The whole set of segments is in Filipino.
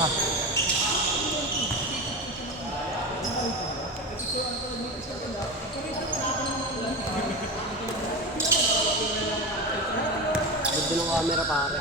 Ganda ng camera pare.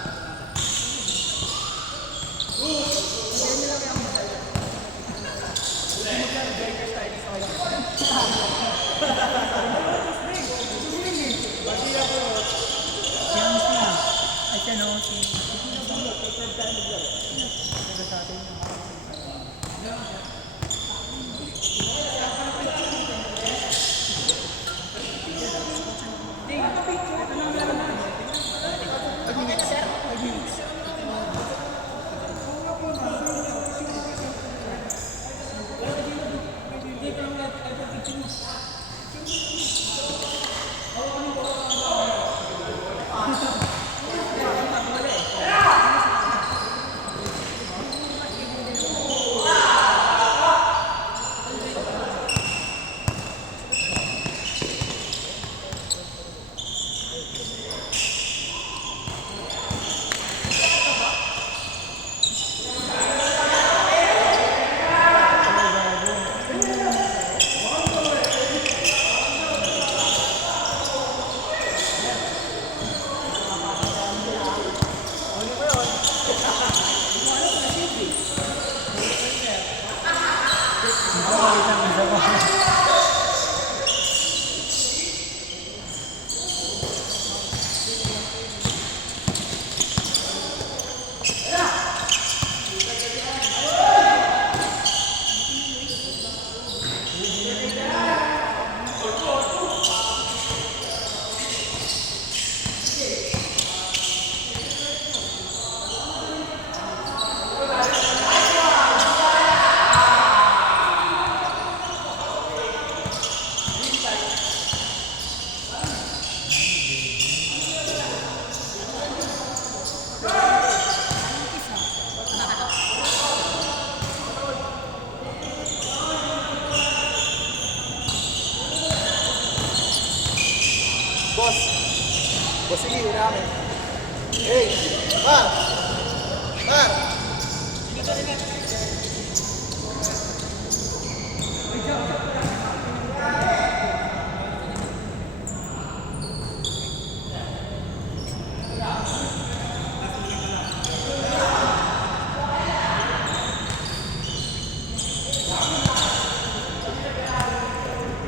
Boss, sige, namin. Hey, Mar! Mar!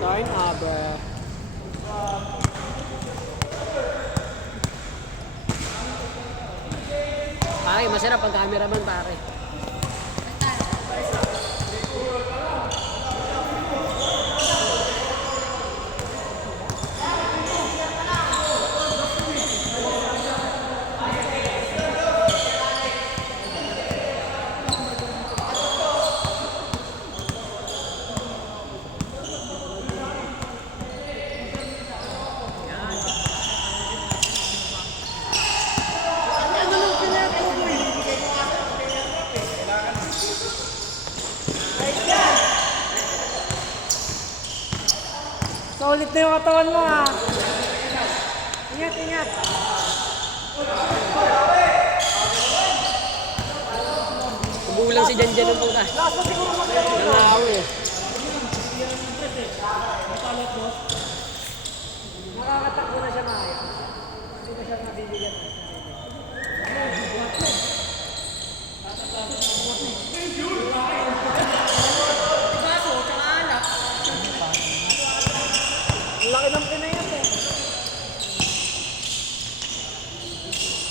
Time aber. Pare, masarap ang cameraman pare. Solid na yung katawan mo ha. Ingat, ingat. Kubulang si Janjan ng puta. Nangaw eh. Nakakatakbo na siya maayos. Hindi na siya nabibigyan. Laki ng pinayat eh.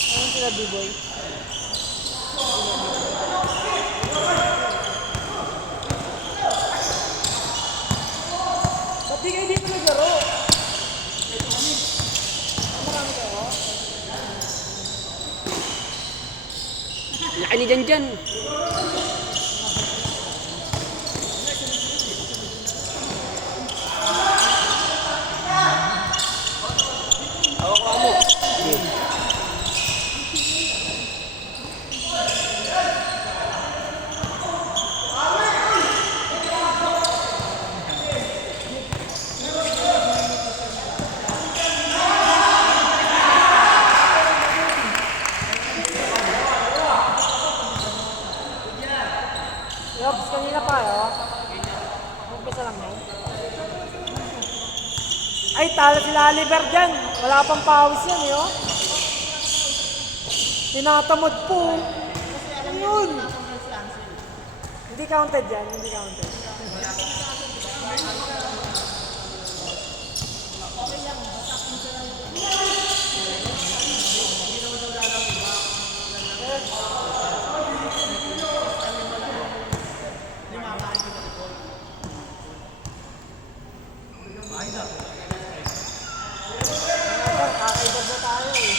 Ano sila B-boy? Ba't di kayo dito naglaro? Marami kayo? Laki ni Janjan. pa, oh. Umpisa lang yan. Ay, talo sila Oliver dyan. Wala pang pawis yan, eh, oh. Tinatamad po. Ayun. Hindi counted yan, hindi counted. Kakaibag na tayo, eh.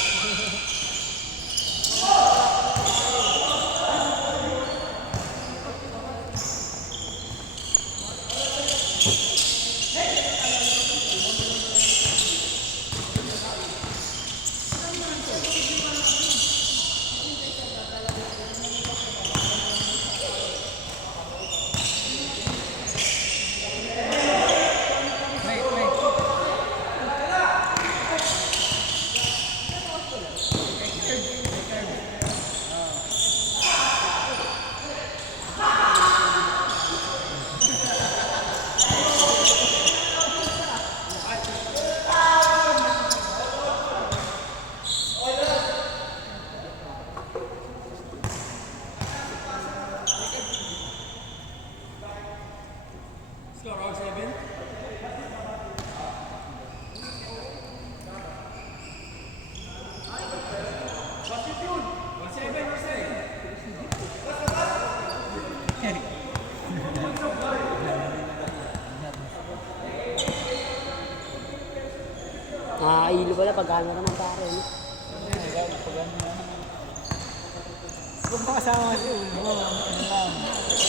Nakakailo pala pag camera ng pare. No? Kung makasama kasi, ano lang,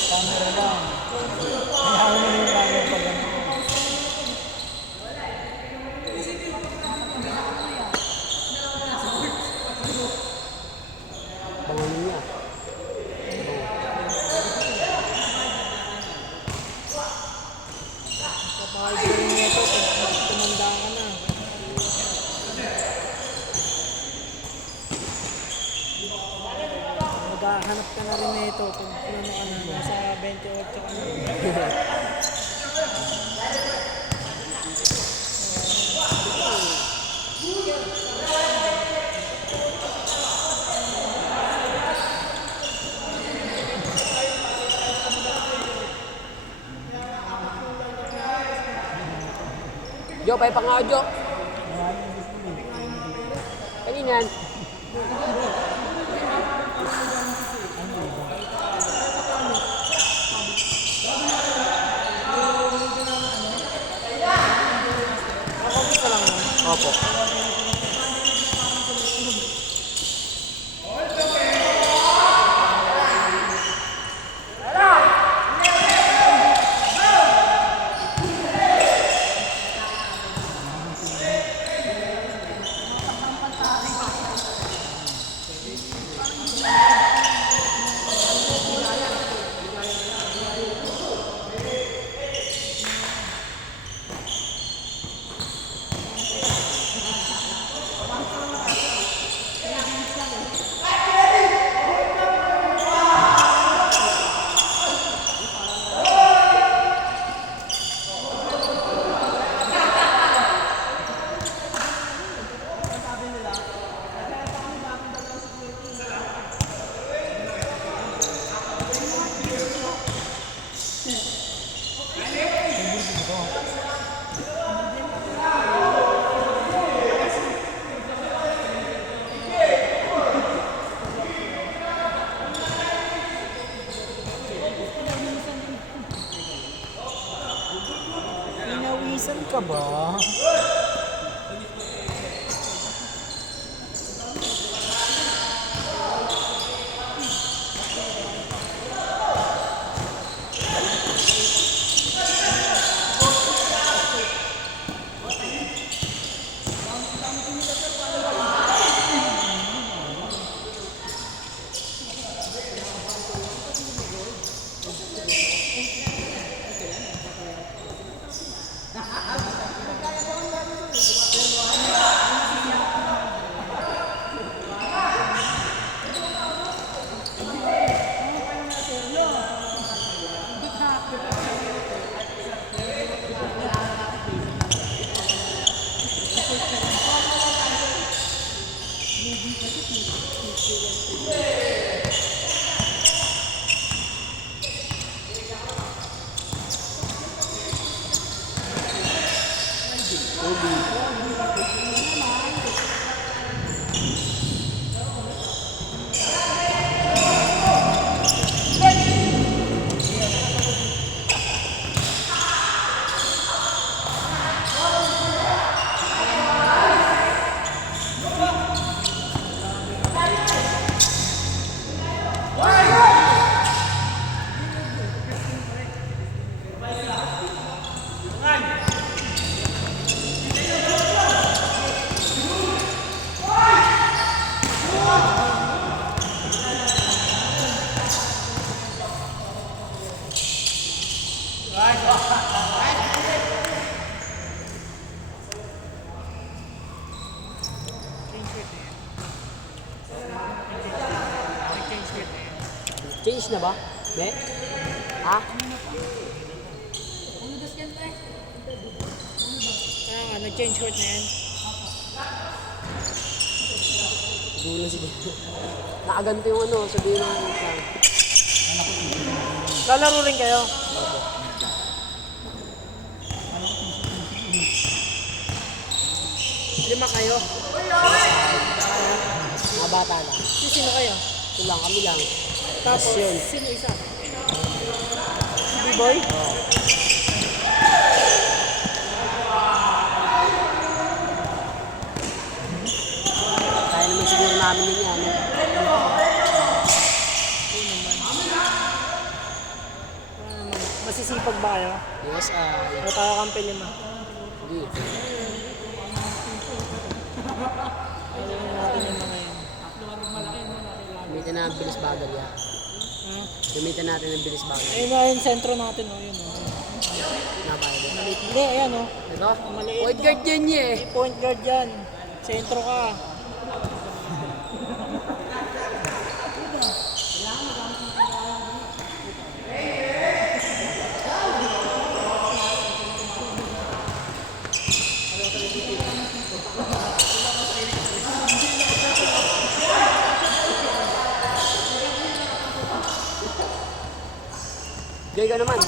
camera lang. Hayaan mo na yung camera pag ano. Pangalan niya. Kapag gawin mo ito, pag tumanda ka na. Maghahanap ka na rin nito kung ano ka na, nasa 28 ka na. Jo, pay pang audio. Kaninan. Umpisa lang yan. Opo. Pinawisan ka ba? Change na ba? Be? Ha? Kaya nga, nag-change court na yan. Gulo si nakaganto yung ano, sabihin mo ano. Lalaro rin kayo. Lima kayo. Mga bata lang. Sino kayo? Ito lang, kami lang. Tapos, yun. sino isa? B-boy? Kaya naman siguro namin yun yan. Masisipag ba kayo? Yes, O tayo kampi lima? hindi. Alam natin yung mga yan. Gamitin na ang bilis bagal ya. Gamitin natin ang bilis bagal. Ayun na yung sentro natin, o. Yun, o. Nabayad. Hindi, ayan, o. Ito? Maliit. Point guard yan niya eh. Point guard yan. Sentro ka. Gay ka naman.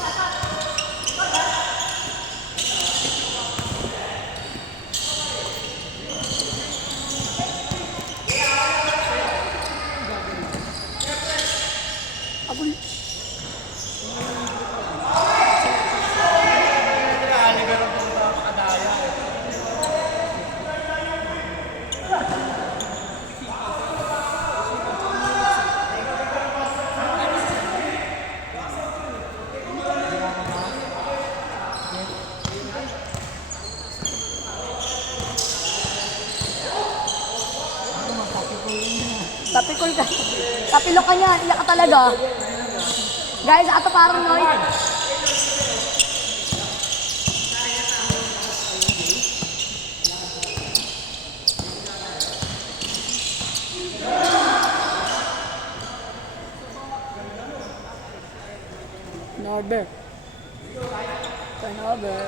Abul. Tapikol ka. Tapilok ka niyan. Iyak ka talaga. Guys, ato parang noy. Norbert. Turnover.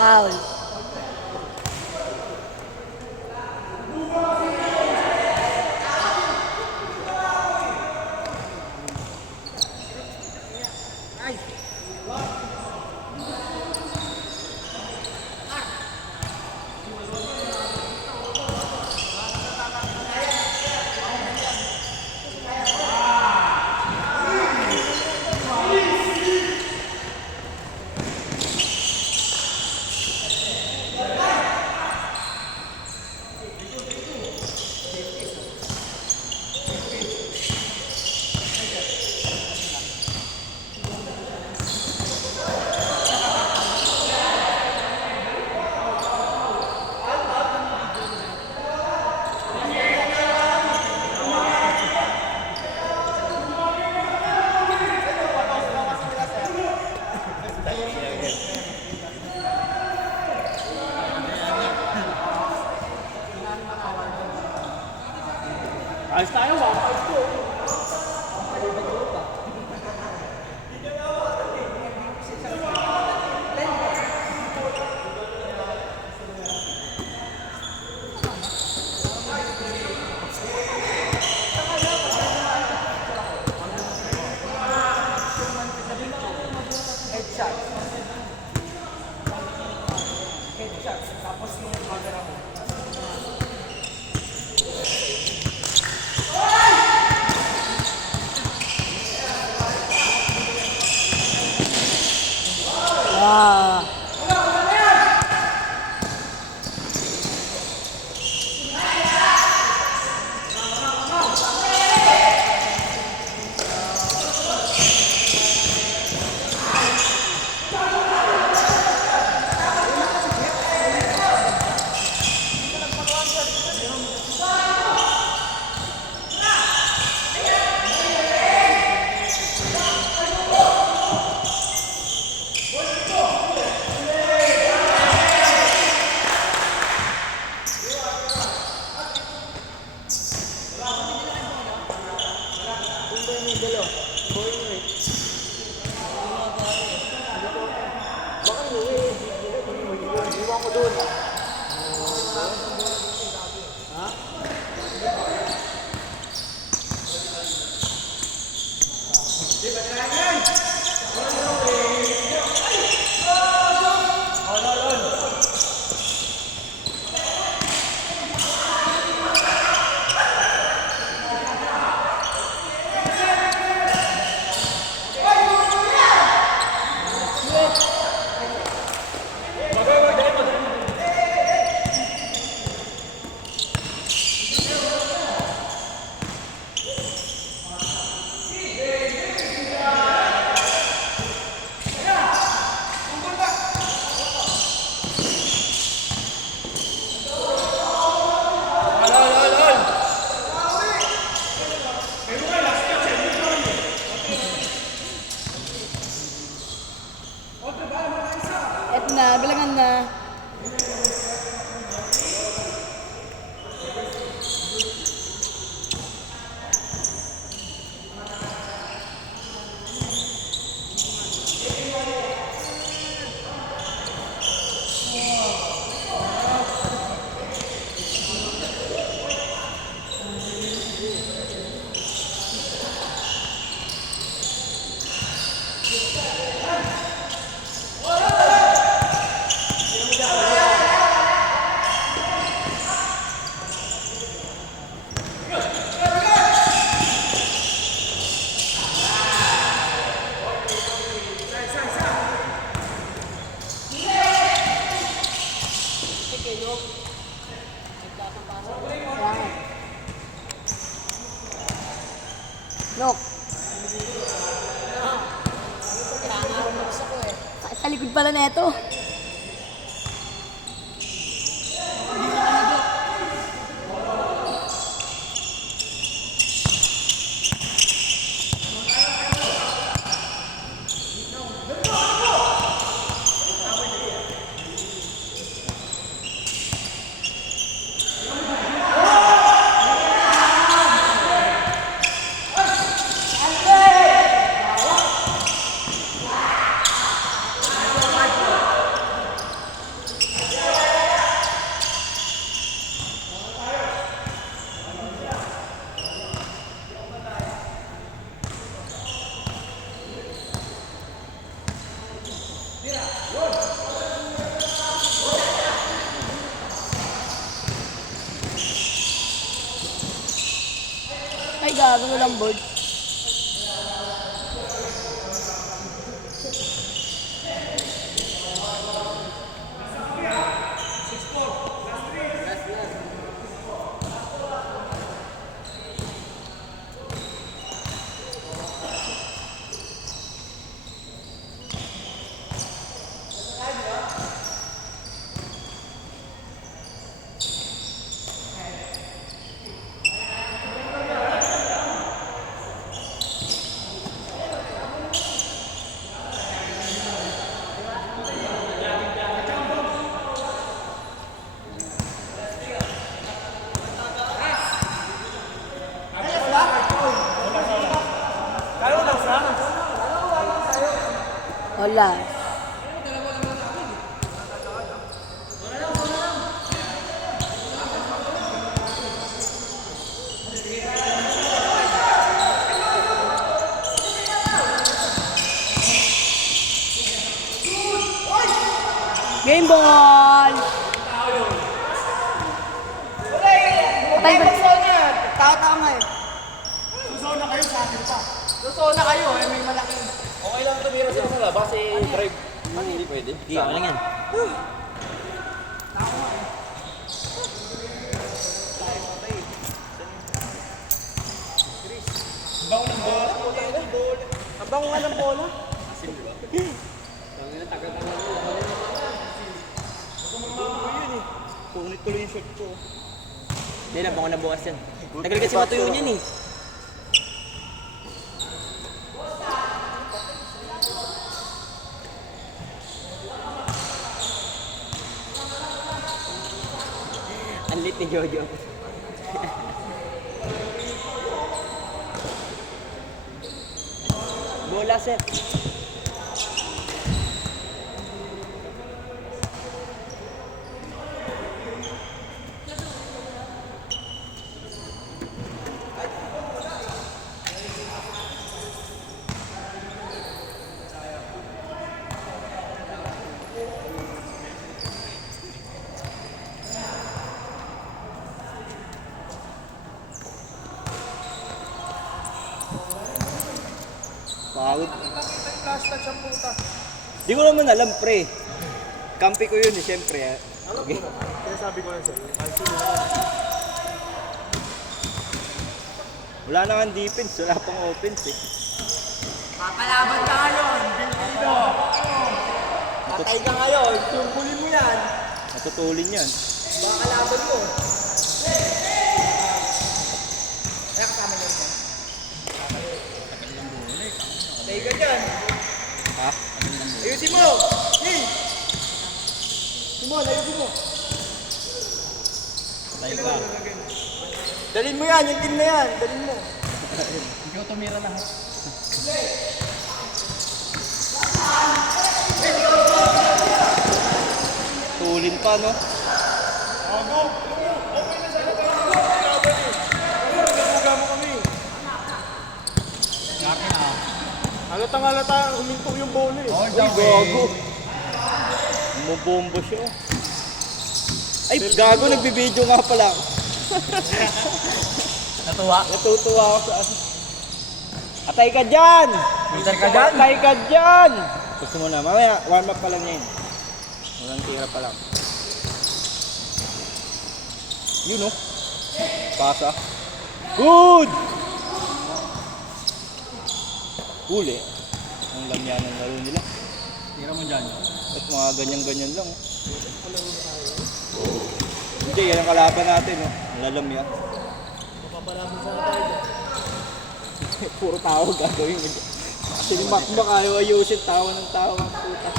Foul. Ayos tayo ba? Ah. Eto na, bilangan na. Look. Sa likod pala na ito. Ay, gago na lang board. Wala. Game ball! Patay ba? Tama eh. Susona kayo sa akin pa. Susona kayo eh, may malaki. Okay lang tumira sila sa labas eh, drive. Hindi pwede. Hindi, ako lang yan. Bango ng bola. Ang bango nga ng bola. Punit tuloy yung shot ko. Hindi na, baka na bukas yan. Tagal kasi matuyo niyan eh. Ang lit ni Jojo. Bola, sir. Pagod. Last touch ang puta. Di ko naman alam, pre. Kampi ko yun, siyempre. Okay. Kaya sabi ko lang sa'yo. Wala na kang defense, wala pang offense eh. Kakalaban ka ngayon, Pilipino. Patay ka ngayon, sumbulin mo yan. Matutulin yan. Kakalaban mo. Kaya kasama niyo yan. Patay ka dyan. Ha? Ayusin mo! Hey! Simon, ayusin mo. Patay ka. Dalhin mo yan, yung team na yan. Dalhin mo. Ikaw tumira lahat. Tulin pa, no? Nabuga mo kami. Halatang halata, huminto yung bola eh. Uy, gago. Bumubombo siya. Ay, gago, nagbibideo nga pala. Natutuwa ako sa ano. Atay ka dyan! Minsan ka dyan? Atay ka dyan! Gusto mo na, mamaya, warm up pa lang yan. Walang tira pa lang. Yun oh. Pasa. Good! Huli. Ang lamyan ng laro nila. Tira mo dyan. At mga ganyan-ganyan lang. Oh. Hindi, yan ang kalaban natin. Oh. Ang lalamya. Puro tao gagawin mo dyan. Sinimakbak ayaw ayusin. Tawa ng tawa. Puta.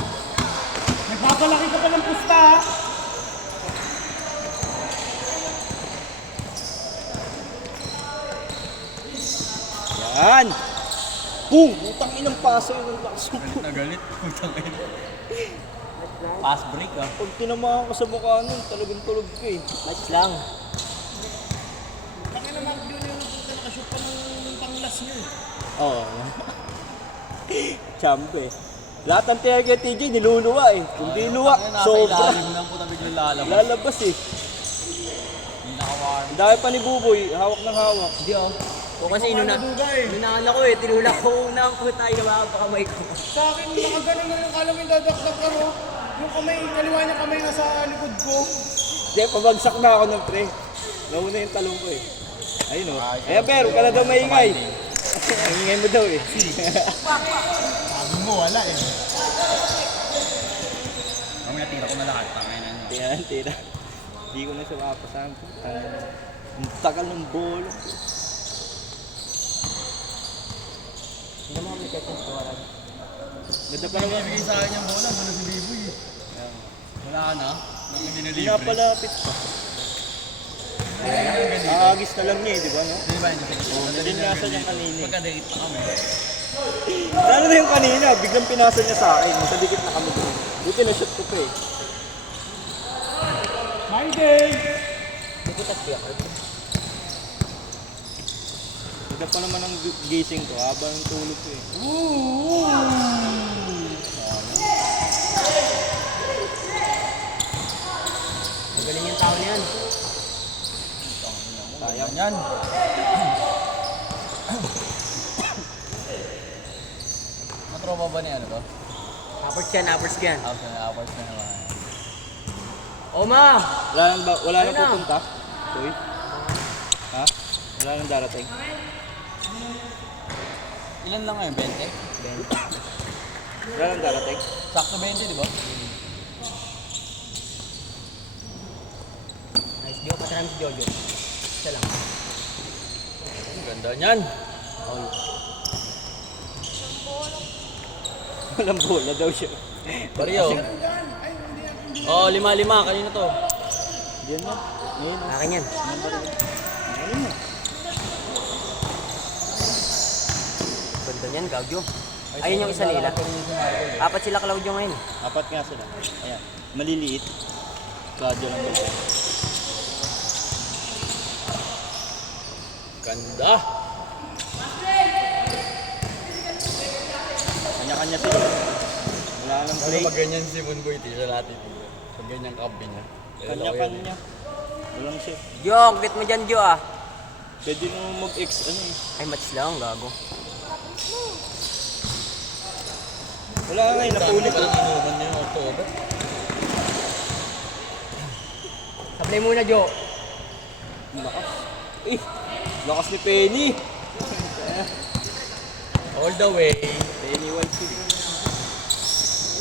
Nagpapalaki ka pa ng pusta ha. Yan! Boom! Putang inang paso yun ang lakas ko. Nagalit. Putang ina. Pass break ah. Pag tinamaan ko sa mukha nun, talagang tulog ko eh. Match lang. Bakit naman yun yung puta nakashoot pa ng panglas niya eh. Oo. Champe. Lahat ng player kay TJ niluluwa eh. Kung di luwa, sobra. ng puta biglang lalabas. Lalabas eh. Hindi nakawar. Ang dami pa ni Buboy, hawak ng hawak. Hindi oh. O kasi inunaan ako eh. Tinulak ko unang puta yung mga kamay ko. Sa akin, nakaganon na yung kalang yung dadakdak ka no. Yung kamay, kaliwa niya kamay nasa likod ko. Hindi, pabagsak na ako ng pre. Nauna yung talong ko eh. Ayun o. Kaya pero, ka na daw maingay. Ang ingay mo daw eh. Sabi mo, wala eh. Mamaya tira ko na lahat. Tangay na nyo. Tira. Hindi ko na siya makapasahan. Ang tagal ng bola. Hindi mo kami catching scorer. Ganda pa naman. Bigay sa akin yung bola, doon si Biboy eh. Wala ka na? Nang hindi na Hindi libre. nga palapit pa. Aagis na lang niya eh, di ba no? Di ba yun? Hindi nasa niya kanina eh. Pagka-date pa kami. Lalo na yung kanina, biglang pinasa niya sa akin. Masabikit na kami doon. Buti na shot ko pa eh. My day! Hindi ko touch ako. Ganda pa naman ang gising ko habang tulog ko eh. Magaling yung tao niyan. Sayang. Yan. Matropa ba niya ano ba? Uppers yan, uppers yan. Okay, hours na naman. Oma! Wala nang Ayun na. pupunta? Uy? Ha? Wala nang darating? Ilan lang ngayon? 20? Wala nang darating? Sakto 20, di ba? Nice, di ko patirami si Jojo. Isa lang. Ang ganda niyan. Walang bola daw siya. Baryo. Oh, 5-5. Kanina to. Diyan na. Ngayon na. Akin yan. Ngayon na. Ganda niyan, Gagyo. Ayun yung isa nila. Apat sila Claudio ngayon. Apat nga sila. Ayan. Maliliit. Kadyo lang daw. Ganda. Kanya-kanya sila. Wala nang break. Pag ganyan si Bunboy, tira natin. Pag ganyan kampi niya. Kanya-kanya. Walang shift. Jo, bit mo dyan, Jo ah. Pwede mo mag-X ano eh. Ay, match lang, gago. Wala nga eh, napulit. Inuman niya yung October. Sablay muna, Jo. Lakas. Eh, lakas ni Penny. All the way. Penny 1-2.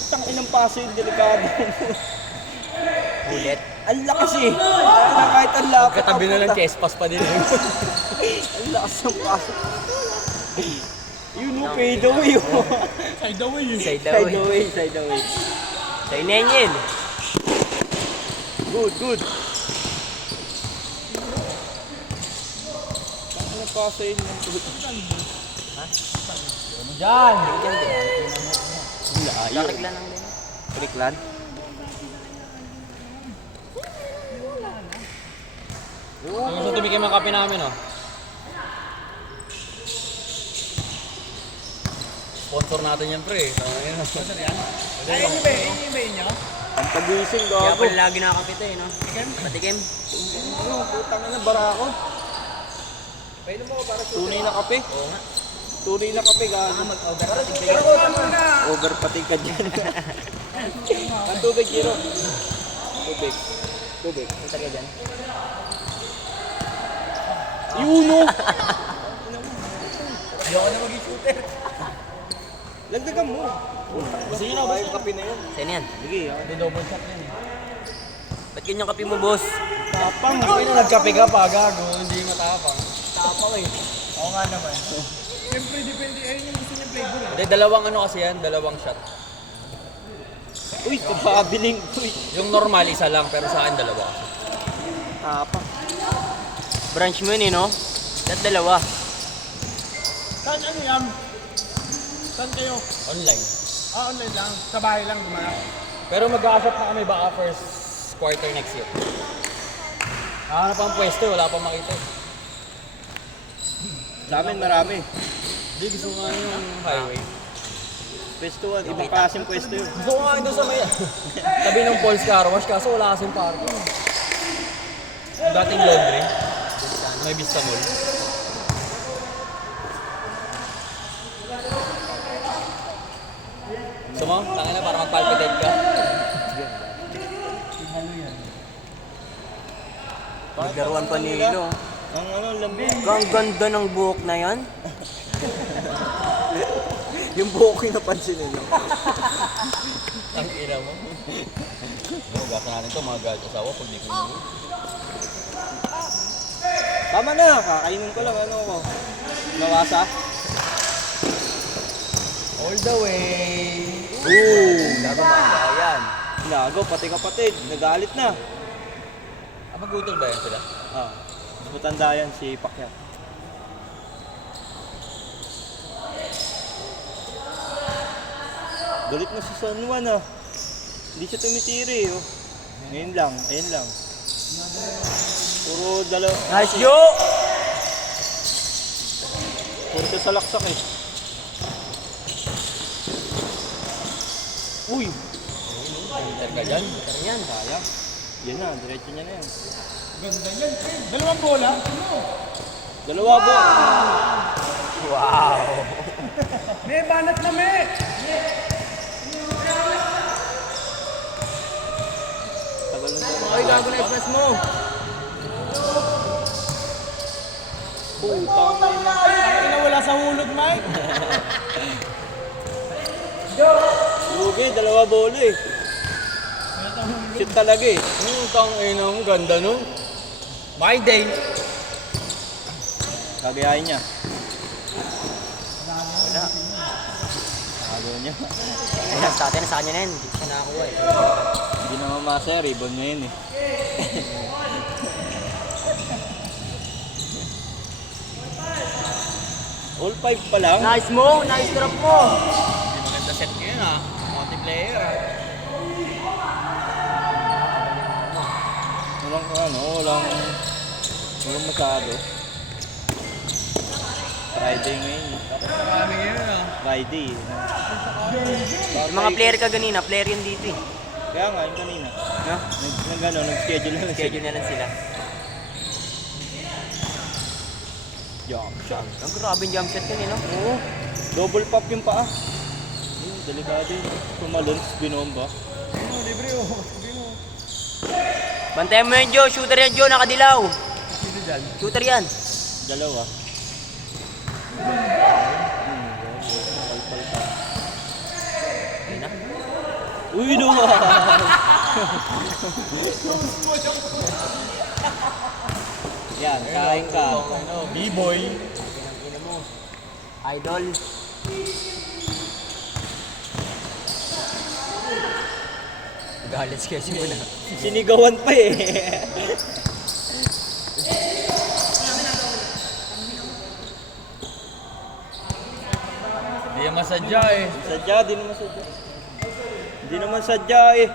Utang inang paso yung delikado. Ulit. Ang lakas eh. Kahit ang lapit. Katabi na lang chest pass pa din. Ang lakas ng paso. Yun o, fade away o. Side away yun. Side Side away. away, side away. Sa'yo na yan. Good, good. Ano paso yun? Diyan! Lakiglan lang din. Triklan? Gusto tumikim ang kape namin, oh. Sponsor natin yan, pre. Sponsor yan? Ay, yun ba yun niya? Ang pagising, Kaya gago. pala lagi nakakapit eh, no? Patikim. Ano, putang na barako. Tunay na kape. Oo nga. Tunay na kape, gago. Overpating ka dyan. Ang tubig, Giro. Tubig. Tubig. Punta ka dyan. Yun o! Ayoko na maging shooter. Lagdagan mo. Gusto nyo na, Ba yung kape na yun? Sa'yo na yan. Sige, ah. Hindi double shot yan, eh. Ba't ganyan kape mo, boss? Tapang. Ay, na nagkape ka pa, gago. Hindi matapang. Tapang eh. Oo nga naman. Siyempre, depende. Ayun yung gusto niya flavor. Hindi, dalawang ano kasi yan, dalawang shot. Uy, tababiling. Uy. Yung normal, isa lang, pero sa akin dalawa kasi. Tapang. Branch mo yun eh, no? At dalawa. Saan ano yan? Saan kayo? Online. Online lang. Sa bahay lang gumanap. Pero mag-a-shop na kami baka first quarter next year. Nakahanap pa ang pwesto, wala pa makita. Sa amin marami. Hindi, gusto ko nga yung highway. Pwestuhan, ibang klaseng pwesto yun. Gusto ko nga yung doon sa may tabi ng Paul's Car Wash, kaso wala kasing parking. Dating laundry. May Vista Mall. Gusto mo? Tangin na para mag-palpitate ka. Naglaruan pa ni Ilo. Ang ano, lambing. Ang ganda ng buhok na yan. Yung buhok ko yung napansin nila. Ang ina mo. Hugasan natin ito, mga galit asawa pag di ko nyo. Tama na, kakainin ko lang ano ko. Nawasa? All the way. Ooh! Gago mga yan. Lago, pati kapatid, nagalit na. Magutol ba yan sila? Ah, mas matanda yan si Pacquiao. Galit na si San Juan ah. Hindi siya tumitiri oh. Ngayon lang, ayun lang. Puro dalaw. Nice, Yo! Puro siya salaksak eh. Uy! Enter ka dyan. Pero yan. Sayang. Yan na, diretso niya na yan. Ganda yan. Dalawang bola. Dalawa ba? Wow! May banat na may. Tagal ng dalawa. Ay, gago na express mo. Putang ina. Ina wala sa hulog, Mike. Lugi, dalawa bola eh. Shoot talaga eh. Tang ina mo, ganda nun. My day. Gagayahin niya. Wala. Agaw niya. Ayan, sa atin, sa kanya na yan. Hindi ko siya nakakuha eh. Hindi naman masaya, ribbon niya yun eh. All 5 pa lang? Nice mo! Nice drop mo! Hindi maganda set ko yun, ah. Multiplayer, ah. Walang masyado. Friday ngayon. Marami yun, ah. Friday. Yung mga player ka ganina, player yun dito eh. Kaya nga, yung kanina. No? Nag-schedule na lang Schedule na lang sila. Jump shot. Ang grabe yung jump shot yun eh, no? Oo. Double pop yung paa. Delikado yun. Pumalons, binomba. Ayun, libre oh. Sabi mo. Bantayan mo yan, Joe. Shooter yan, Joe. Nakadilaw. Sino dyan? Shooter yan. Dalawa. Ayun na. Uy, no! Yan, kain ka. B-boy. Ina mo. Idol. Galit kasi mo na. Sinigawan pa eh. Hindi naman sadya eh. Sadya, di naman sadya. Hindi naman sadya eh.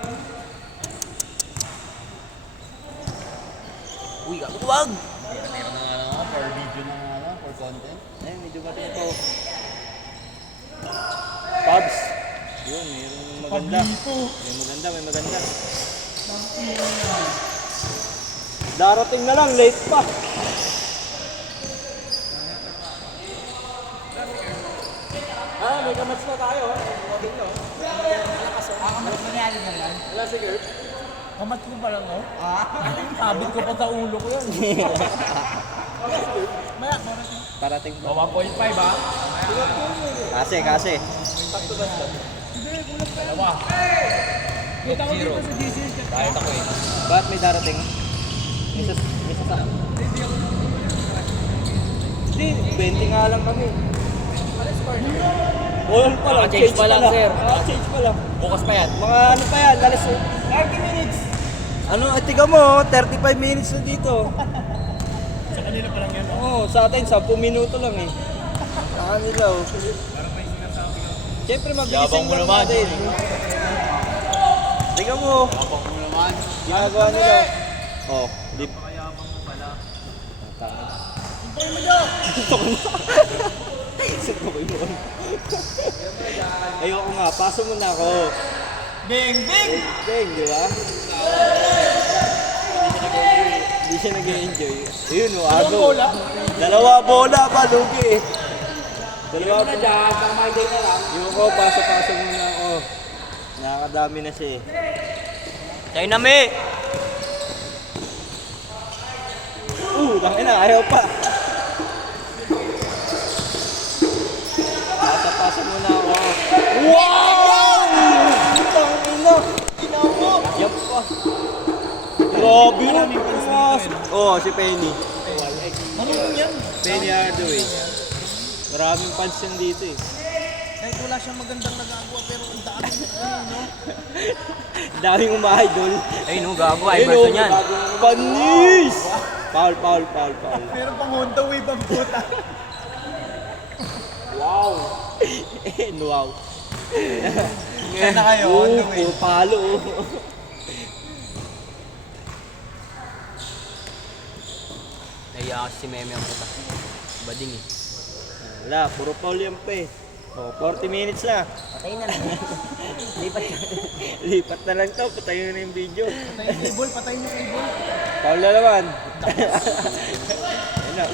Uy, wag! Meron na nga lang for video na nga lang, for content. Ay, medyo batin ito. Pubs. Yun, mayroong maganda. May maganda. Darating na lang, late pa. May kamats na tayo. Kamat ko pa lang oh. Sabit ko pa sa ulo ko yun. Maya, Parating pa. 1.5 ha? Kasi. Dalawa. Kita ko dito sa GC. Kahit ako eh. Ba't may darating? May sasa. Hindi, 20 nga lang kami. Walang pa lang. Naka-change pa lang, sir. Change pa lang. Bukas pa yan. Mga ano pa yan, alas 30 minutes. Ano, tiga mo, 35 minutes na dito. Sa kanila pa lang yan. Oo, sa atin, 10 minuto lang eh. Sa kanila oh. Siyempre, mabilis Yabang yung mo lang naman. natin. Tiga mo. Kapag mo naman. Ginagawa nila. Oh, di. Hintay mo dyan! Ayoko nga, paso mo na ako. Bing! Bing! Deng, di ba? Hindi siya nag-enjoy. Ayun, oh, ago. bola? Dalawa bola pa, lugi. Dalawa bola. Yung ko, paso-paso muna ako. Nakakadami na siya eh. Tayo na, me! Tangina, ayaw pa. Pasa-pasa muna ako. Wow! Tangina! Kinamo! Yan pa. Grabe na. Oo, si Penny. Marunong yan. Penny Hardaway. Maraming fans yan dito eh. Kahit wala siyang magandang nagagawa pero ang dami no? Daming umahidol. Ayun, no, gago. Iverson yan. Panis! Foul. Pero pang Honda Wave ang puta. Wow! Wow. Kaya na kayo, Honda Wave. Palo. Naiya kasi si Meme ang puta. Bading eh. Wala, puro foul yan pa eh. Oh, 40 minutes na. Patay na lang. Lipat ka. Lipat na lang to, patayin na yung video. Patayin yung cable, patayin yung cable. Foul na naman.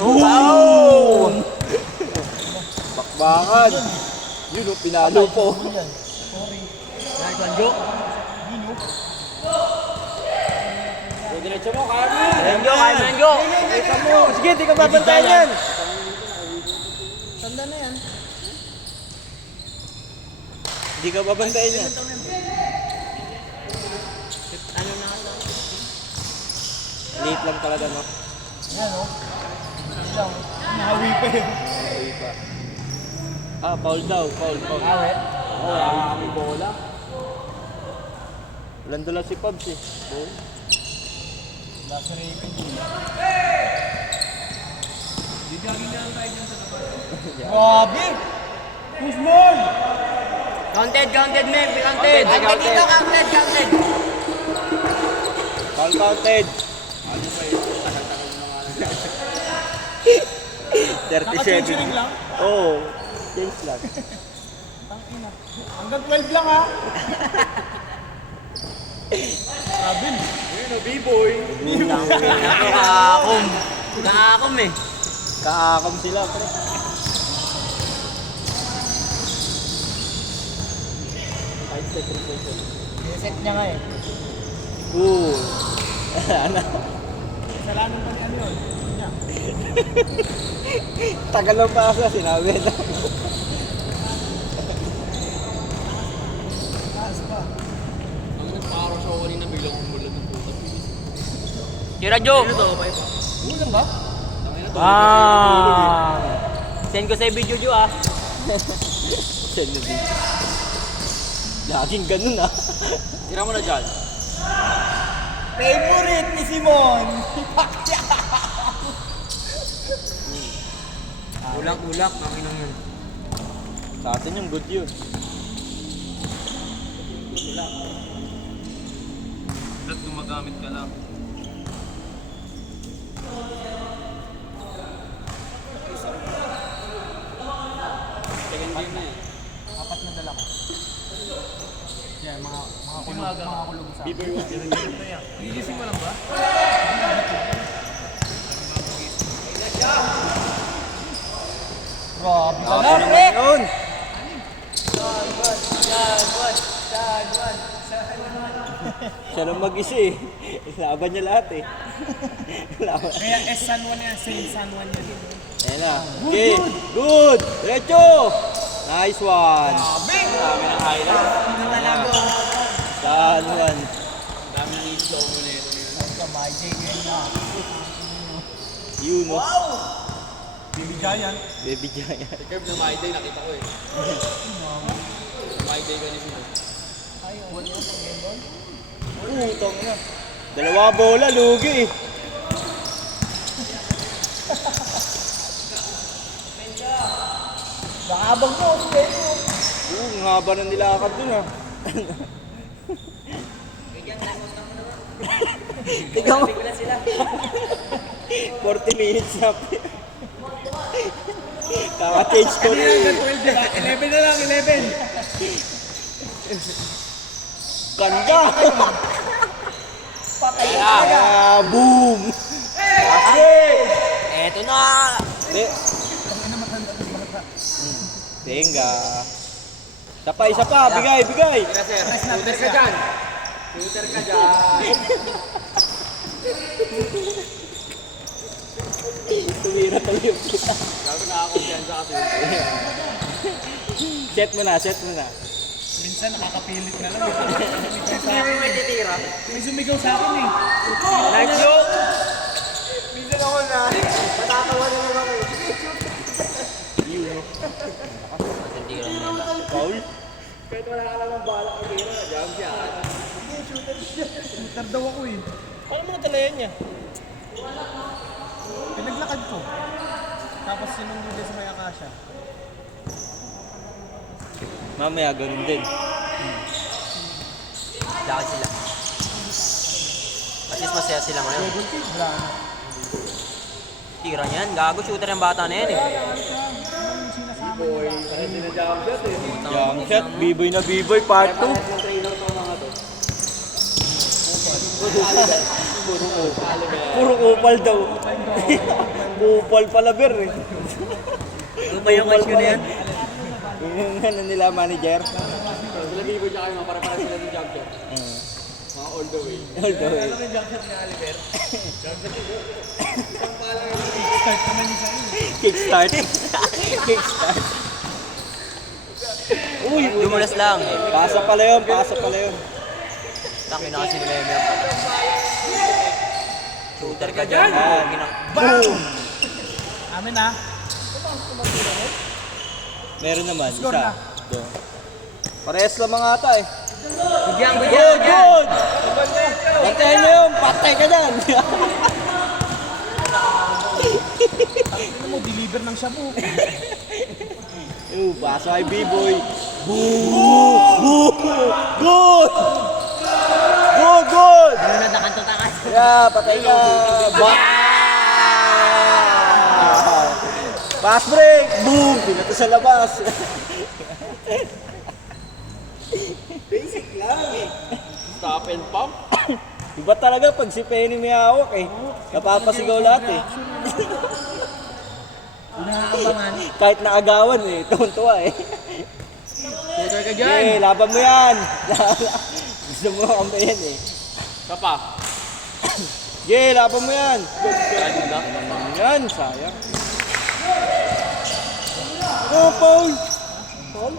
Wow! Bakbakan. Yun o, pinalo po. Kahit Wanjo. Diretso mo, kaya mo. Wanjo, kahit Wanjo. Kita mo. Sige, di ka babantayan yan. Tanda na yan. Di ka babantayan yan. Ano na? Late lang talaga, no? Yan o. Nahawi pa yun. Ah, foul daw, foul. Awe. Kami bola. Walang dala si Pabs eh. Oh. Last raping. Grabe! Who's more? Counted, Mem. Counted. Dito, counted. Foul counted. 37. lang? Oo. Change lang. Tangina. Hanggang 12 lang ha. Sabin. B-boy. Nakakom eh. Kaakam sila, pre. Set niya nga eh. Oo. Kasalanan pa niya yun. Niya. Tagal ng pasa, sinabi na. Taas pa. Ang nagparo siya kanina biglang umulan ng puta. Tira, Joe! Ulan ba? Ah! Send ko sa video, Joe, ah. Send na din. Laging ganun ah. Tira mo na dyan. Favorite ni Simon! Ulak, makinang yun. Sa atin yung good yun. Ba't gumagamit ka lang? Second game na eh. Apat na dala ko. Yan, mga kulog sa akin. Gigising mo lang ba? Grabe ka Ako na, naman pre! yun. Siya lang mag-isa eh. Laban niya lahat eh. Laban. Kaya San Juan yan, Saint San Juan yan. Ayan na. Okay. Good. Diretso. Nice one. Dami ng highlights. San Juan. Dami ng slow mo na ito. Kamay, Jay, na. Yun oh. Baby Giant. Baby Giant. Si Curb na My Day, nakita ko eh. My Day kanina. Utang na. Dalawa bola, lugi eh. Nakabang mo, Pedro. Ang haba na nilakad dun ah. Tignan mo. 40 minutes na. Kaka-change ko. 12 diba? 11 na lang, 11. Ganda! Patay na Ah, talaga. boom! Kasi! Eto na! Tenga. Isa pa, bigay, bigay! Tira sir, shooter ka dyan. Shooter ka dyan. Tumira tayo yung kita. Gago nakakumpiyansa kasi. Set mo na, set mo na. Minsan nakakapilit na lang. May sumigaw sa akin eh. Nice, Joe! Minsan ako na. Matatawa na naman ako. Foul? Kahit wala ka namang balak ko dito. Jam siya. Shooter daw ako eh. Paano mo natalayan niya? Pinaglakad ko. Tapos sinundo din sa may akasya. Mamaya, ganun din. Lakad sila. At least masaya sila ngayon. Tira niyan, gago shooter yung bata na yan eh. Jump shot, B-boy na B-boy, part 2. Puro kupal daw. Kupal pala ber eh. Ano ba yung match ko na yan? Yung ano nila, manager. Sila Bibo tsaka yung mga para-para sila ng jump shot. Mga all the way. All the way. Start naman yung sa'yo. Kickstart. Kickstart. Uy, Dumulas lang. pasa pala yun, pasa pala yun. Taki na kasi nila yung shooter ka dyan. Boom! Amin ah. Meron naman, Score isa. na. Doon. Parehas lang mga ata eh. Bigyan, Good, good! Bantayan mo yun, patay ka dyan. Ano mo, deliver ng shabu. Pasa kay B-boy. Boom! Boom! Good! Good, good! Ano na takas? Yeah, patay ka. Pass break! Boom! Pinato sa labas. Basic lang. Stop and pump. Iba talaga pag si Penny may hawak eh. Napapasigaw lahat eh. Nakakabangan. Kahit naagawan eh, tuwan-tuwa eh. Tutor ka dyan. Okay, laban mo yan. Gusto mo kambayan eh. Kapa. Okay, laban mo yan. Kaya nila. Yan, sayang. Oh, Paul! Paul?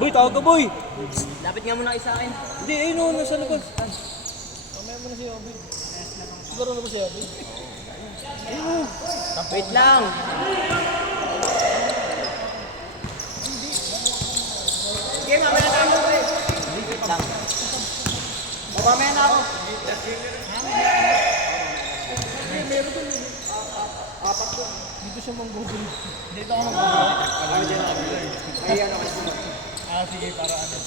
Boy, tawag ka, boy! Dapat nga muna kayo sa akin. Hindi, ayun o, nasa labas. Kamaya mo na si Obi. Siguro na ba si Obi? Wait lang. Sige, mamaya na ako eh. Wait lang. Mamaya na ako. Dito siya manggugol. Dito ako manggugol. Ah, sige, para ano.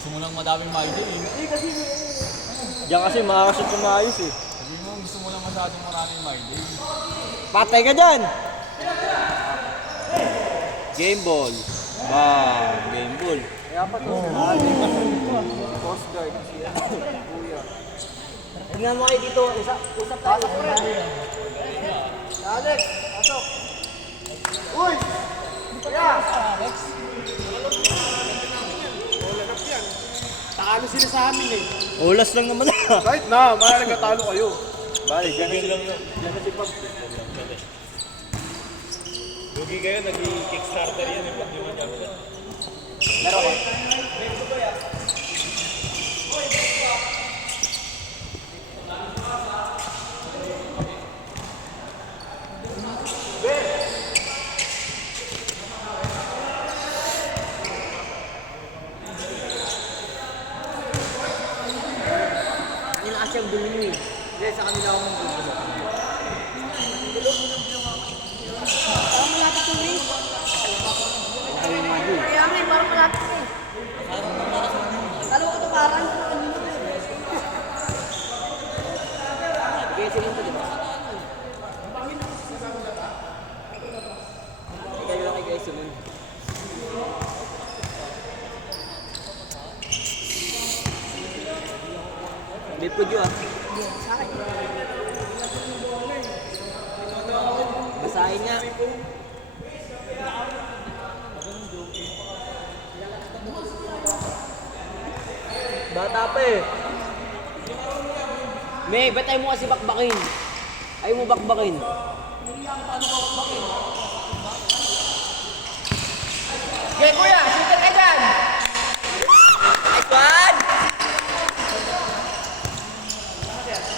Sumunang madaming maide eh. Diyan kasi makakasot ng maayos eh. Sabi mo, gusto mo lang masyadong maraming maide. Patay ka dyan! Game ball. Bang, game ball. Tingnan mo kayo dito. Usap tayo. Alex, pasok. Uy! Takalo sila sa amin eh. Ulas lang naman ah. Kahit na, mahal nagkatalo kayo. Balik, ganun lang yun. Lugi kayo, nag-kickstarter yan eh. Pag di mo dyan. Laro ko. Yung asyang gulo mo eh. Hindi, sa kanila ako ng gulo. Parang malapit yung ring. Kaya nga, parang malapit eh. Dalawa ka tukaran. Sige, sige ito, di ba? Kayo lang kay guys, sumun. May pudyo ah. Basahin niya. Bata pa eh. May, ba't ayaw mo kasi bakbakin? Ayaw mo bakbakin? Okay, kuya! Sikat ka dyan! Nice one!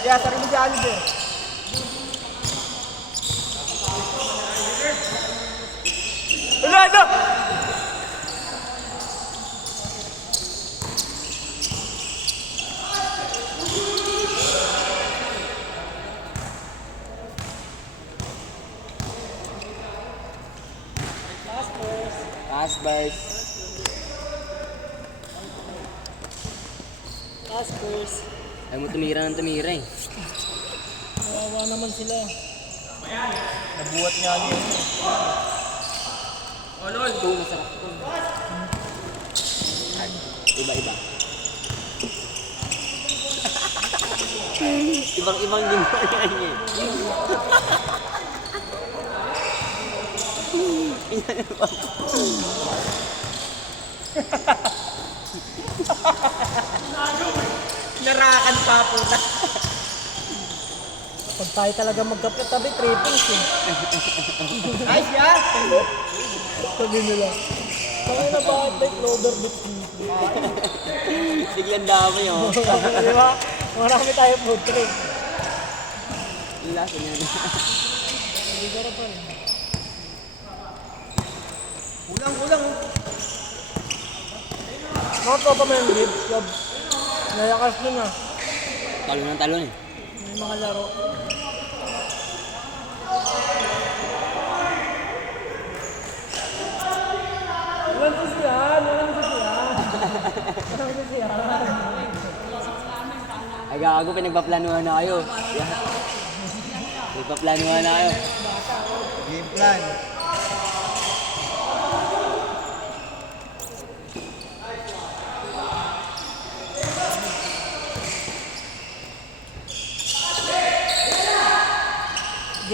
Yeah, tari mo si Oliver. Wala na! Pass bars. Caspers. Ayaw mo tumira ng tumira eh. Kawawa naman sila. Nabuhat nga niya. Ito, masarap ito. Iba-iba. Ibang-ibang din mo yan eh. Narakan pa po na. Pag tayo talaga magkapit-tabi, trippings eh. Ay siya! Sabi nila. Kaya na bakit may clover bits dito? Biglang dami oh. Di ba? Marami tayo food trip. Yung lasa niya. Siguro pa rin. Kulang. Mga tropa mo yung ribs club. Nayakas nun ah. Talon ng talon eh. May mga laro. Walang sisiyan! Ay gago, pinagpaplanuhan na kayo. Pinagpaplanuhan na kayo. Game plan.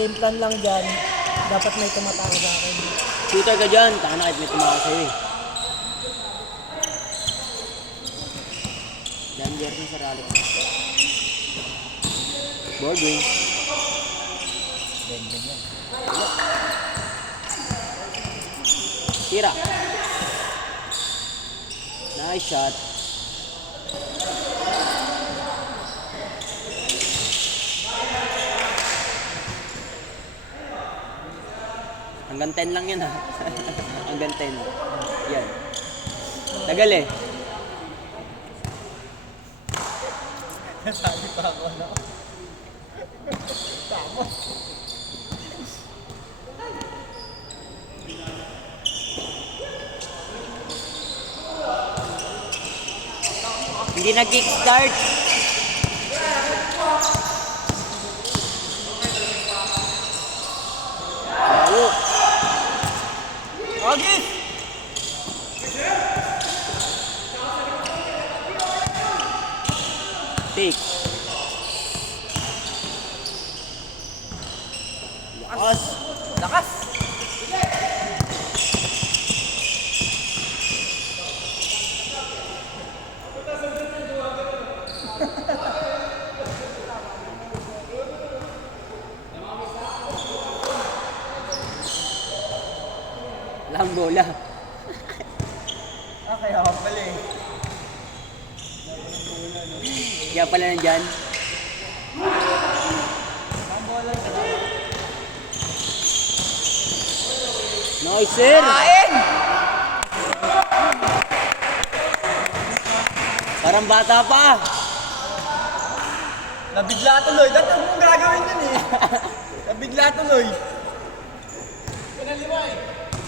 game plan lang dyan, dapat may tumatao sa akin. Shooter ka dyan. Taka na kahit may tumawa sa'yo eh. Dan Jerson sa rally. Baldwin. Tira. Nice shot. Hanggang 10 lang yan ha. Hanggang 10. Yan. Tagal eh. Sabi pa ako, ano? Hindi nag-kickstart. Lalo. Agis! Take. Lakas. Lakas! Lang bola. Kaya ako pala eh. Kaya pala nandyan. Nice, sir! Kain! Parang bata pa. Nabigla tuloy. Dati mo gagawin yun eh. Nabigla tuloy.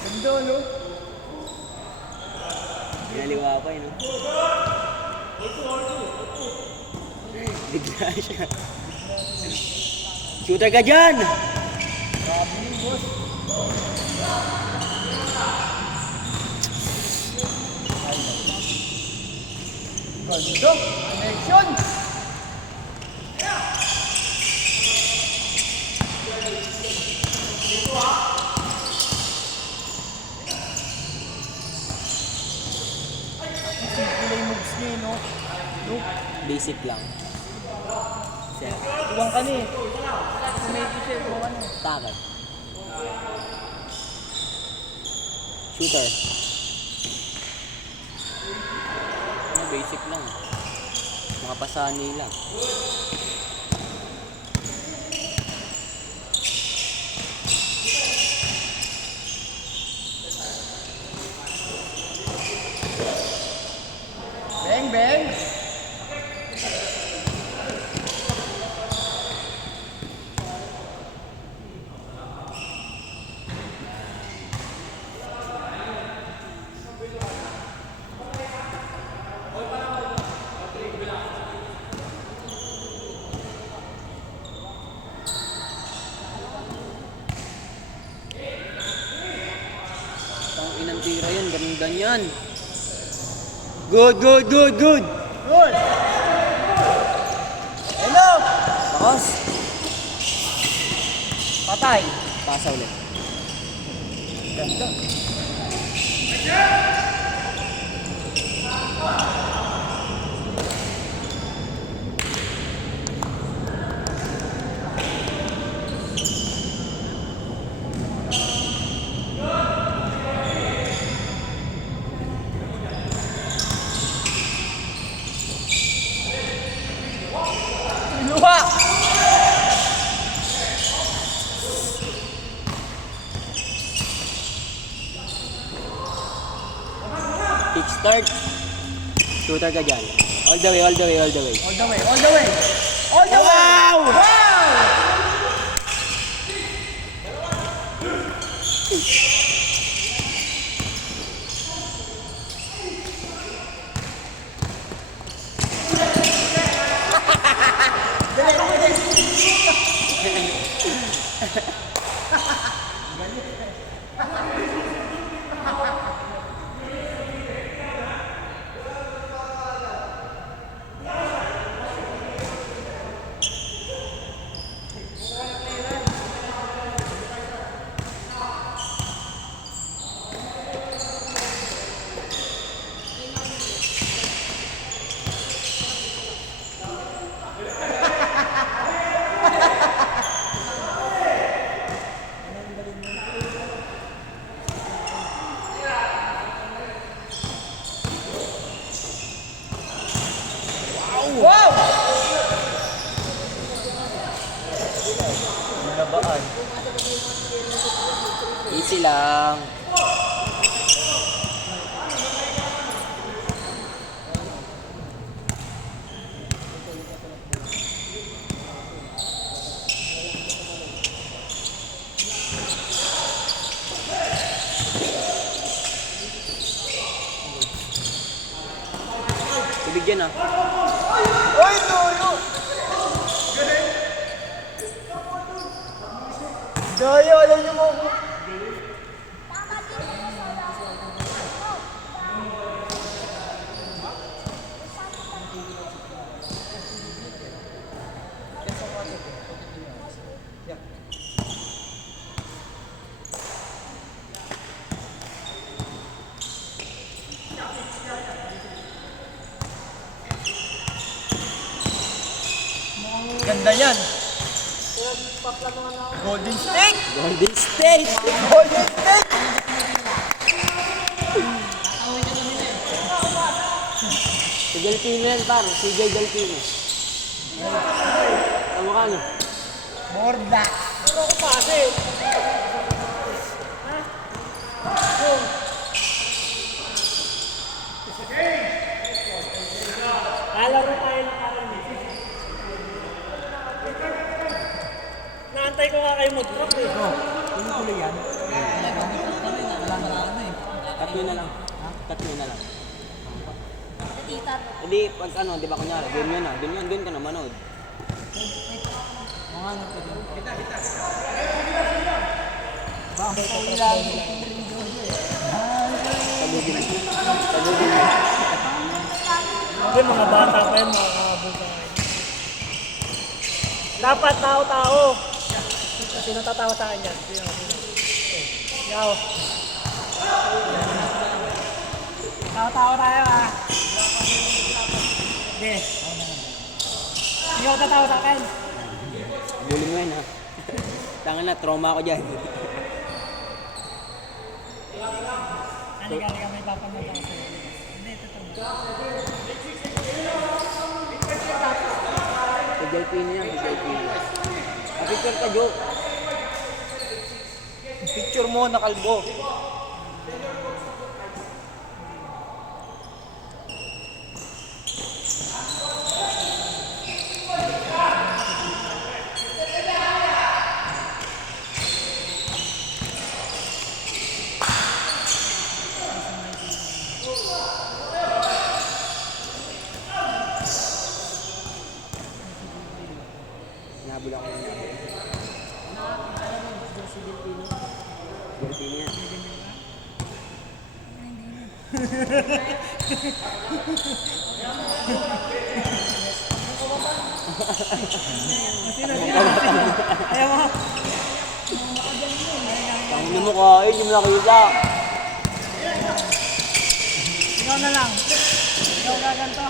Ganda, no? Pinaliwa pa eh, no? Bigla siya. Shooter ka dyan! Ganda! Connection! Simple yung moves niya, no? Basic lang. Set. Iwan ka ni. Sumeti siya, iwan ka. Takat. Shooter. Ano, basic lang. Mga pasani lang. Bang, bang! Tang inang tira yan, ganyan. Good, good, good, good! Good! Hello! Lakas! Patay! Pasa ulit. Ganda. Luha! Kickstart. Shooter ka dyan. All the way, all the way, all the way. All the way, all the way! All the way! Wow! Wow! Dali, dali! Wow! Nabaan. Easy lang. Tubig yan ah. Oy, Toyo! Daya, alam niyo mo ako. Ganda yan. Golden State! Golden State! Golden State! Si Delfino yan par, si J. Delfino. Tama ka no? Morda! Lalaro tayo ng karami. Naantay ko nga kayo mag-drop eh. Tuloy-tuloy yan. Cut nyo na lang. Cut nyo na lang. Hindi, pag ano, di ba kunyari, game yun ah. Doon ka na manood. Sabugin mo. Sabugin mo. Hindi, mga bata pa yan, mga kabuka. Dapat tao-tao. Sino tatawa sa akin yan? Sino? Ikaw. Tao-tao tayo ah. Hindi. Ikaw tatawa sa akin. Bully mo yan ha. Tangan na, trauma ako dyan. Halika, may papanood ako sa'yo. Hindi, totoo. Si Delfino yan, si Delfino. Picture ka, Joe. Picture mo na kalbo. Nahabol ako ng Delfino yan. Ayaw mo. Tangin mo ka, hindi mo nakita. Ikaw na lang. Ikaw gaganto.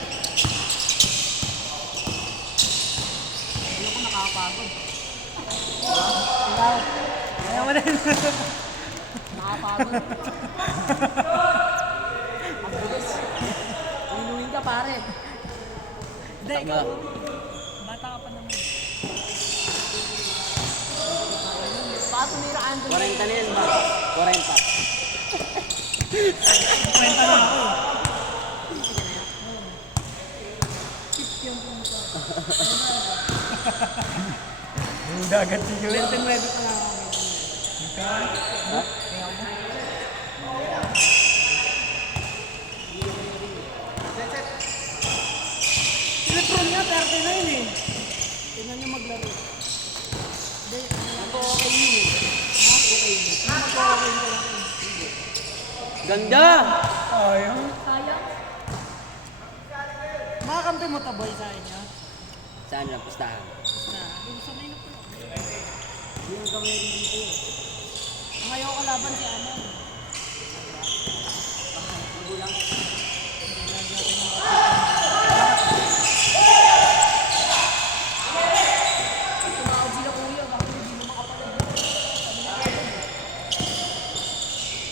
Hindi ako nakakapagod. Ikaw. Ayaw mo din. Nakapagod. Ang bilis. Inuwin ka pare. Hindi, ikaw. Bata ka pa naman. Baka tumiraan doon. 40 na yan ba? 40. Kwenta na ako eh. Yung dagat siguro. Ready pa lang ako. Electron niya, 39 eh. Tingnan niyo maglaro. Hindi, okay yun eh. Ha? Okay yun. Mag-okay ka lang eh. Ganda! Ayaw. Sayang. Makakampi mo taboy sa inyo. Saan lang, pustahan? Basta, yung sanay na po. Hindi yung gawin dito eh. Ngayon ko kalaban si Amon. Tumawag sila kuya. Bakit hindi mo makapanood?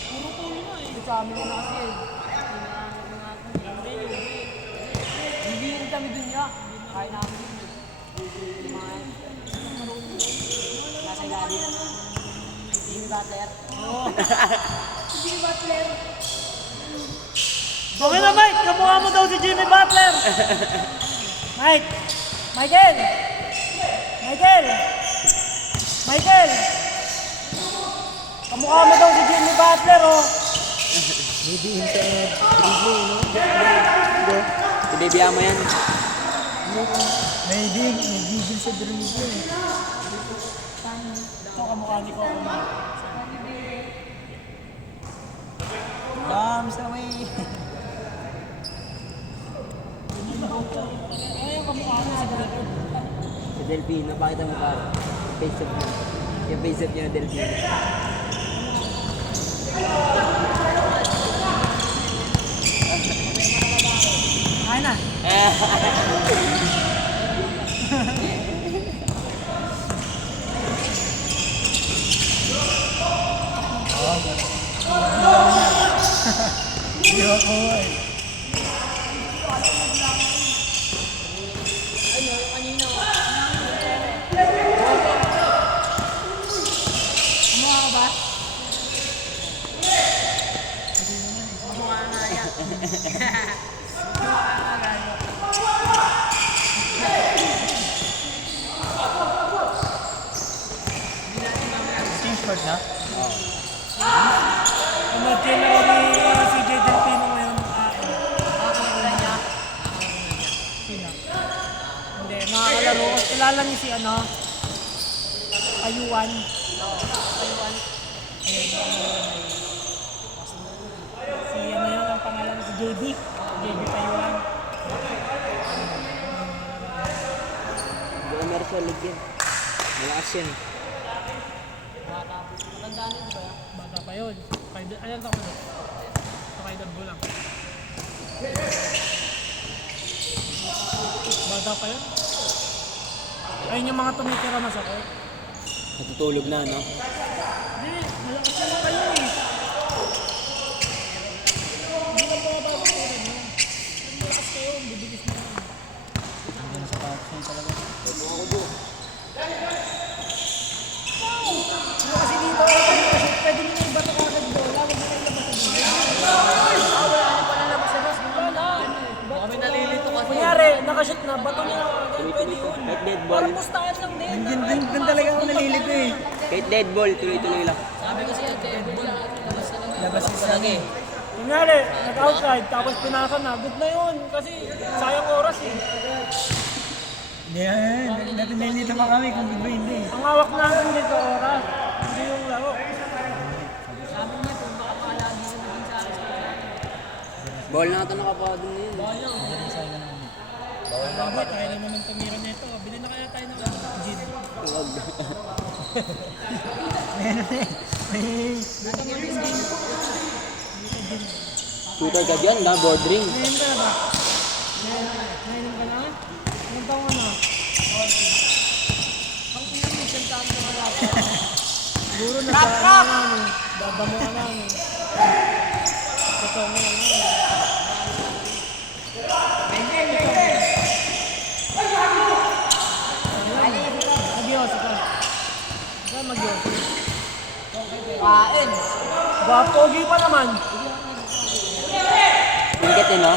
Puro tulo na eh. Sa amin na kasi. Hindi kami dun niya. Kaya namin yun. Nasa ilalim. Jimmy Butler. Jimmy Butler. Okay na, Mike. Kamukha mo daw si Jimmy Butler. Mike. Michael. Michael. Michael. Kamukha mo daw si Jimmy Butler, oh. Bibihin sa dribble, no? Ibibiyama yan. May gigil sa dribble. Ito, kamukha ni Coco. Dams away. Yung kamukha mo si Butler. Si Delfino, pakita mo pa. Face up niya. Yung face up niya na Delfino. Kaya na. Di ako eh. Kamukha ka ba? Team sport na? Ano, general ni CJ Delfino ngayon. Wala niya. Sino? Hindi, nakakalaro. Kilala niyo si ano? Ayuan. Ayuan. Si ano yun, ang pangalan si JB. JB Ayuan. Buong Marshall League yan. Malakas yan. Matandaan yun, di ba? Bata pa yun. Ayan ako na. Pakaidad mo lang. Bata pa yun. Ayun yung mga tumitira na sa ko. Natutulog na, no? Hindi, malakas naman kayo eh. Hindi lang mga bago ko rin, no? Malakas kayo, bibilis na yun. Hanggang sa paction talaga. Pero kasi dito, pwede nyo na iba ito kagad bola. Huwag nyo na ilabas sa dito. Kami nalilito kasi. Kunyari, nakashoot na, bato nyo na kagad. Pwede yun. Kahit dead ball. Parang pustahan lang din. Doon talaga ako nalilito eh. Kahit dead ball, tuloy-tuloy lang. Labas yung lagi. Kunyari, nag-outside, tapos pinasa na, good na yun. Kasi sayang oras eh. Hindi yan. Dati nalilito pa kami kung good ba hindi. Ang hawak namin dito oras, hindi yung laro. Ball na ito nakapagod na yun. Bakit? Kaya naman tumira nito. Bili na kaya tayo ng gin. Huwag. Shooter ka dyan, na board ring. Ngayon ka na ba? Ngayon ka na? Anong taong ka na? Ang iyong mission sa amin na wala. Siguro nagdaan na namin. Dadamo ka namin. Totoo nga namin. Mag-ios ka. Saan mag-ios? Kain. Pogi pa naman. Ingit eh, no?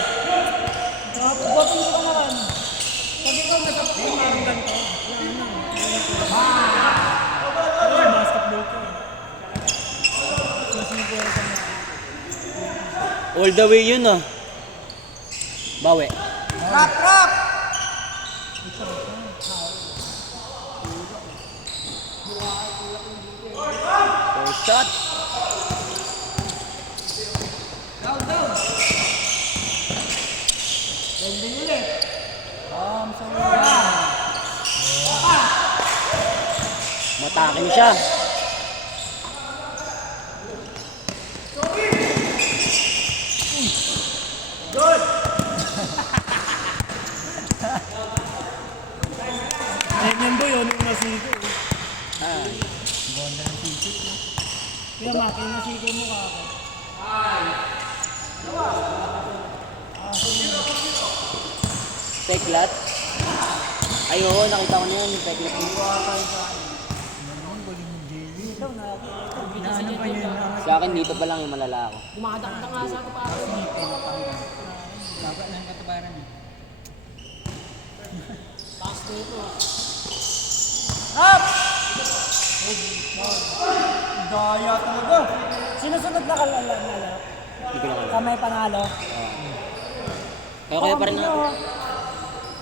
Pogi pa naman. Pag ikaw nasa parang ganito. Ano basketball ko. All the way yun, no? Bawi. Rap! First shot. Matakin siya. Ganyan ba yun yung nasiko? Ah. Kaya Maki, yung nasiko mo ka ako. Teklat? Ay, oo, nakita ko na yan, yung teklat mo. Ano pa yun? Sa akin, dito pa lang yung malala ako. Dumadakta nga sa akin pa. Baba ng katabaran eh. Taas dito. Daya talaga. Sinusunod na kalala. Hindi ko lang alam. Kamay panalo. Kaya pa rin natin.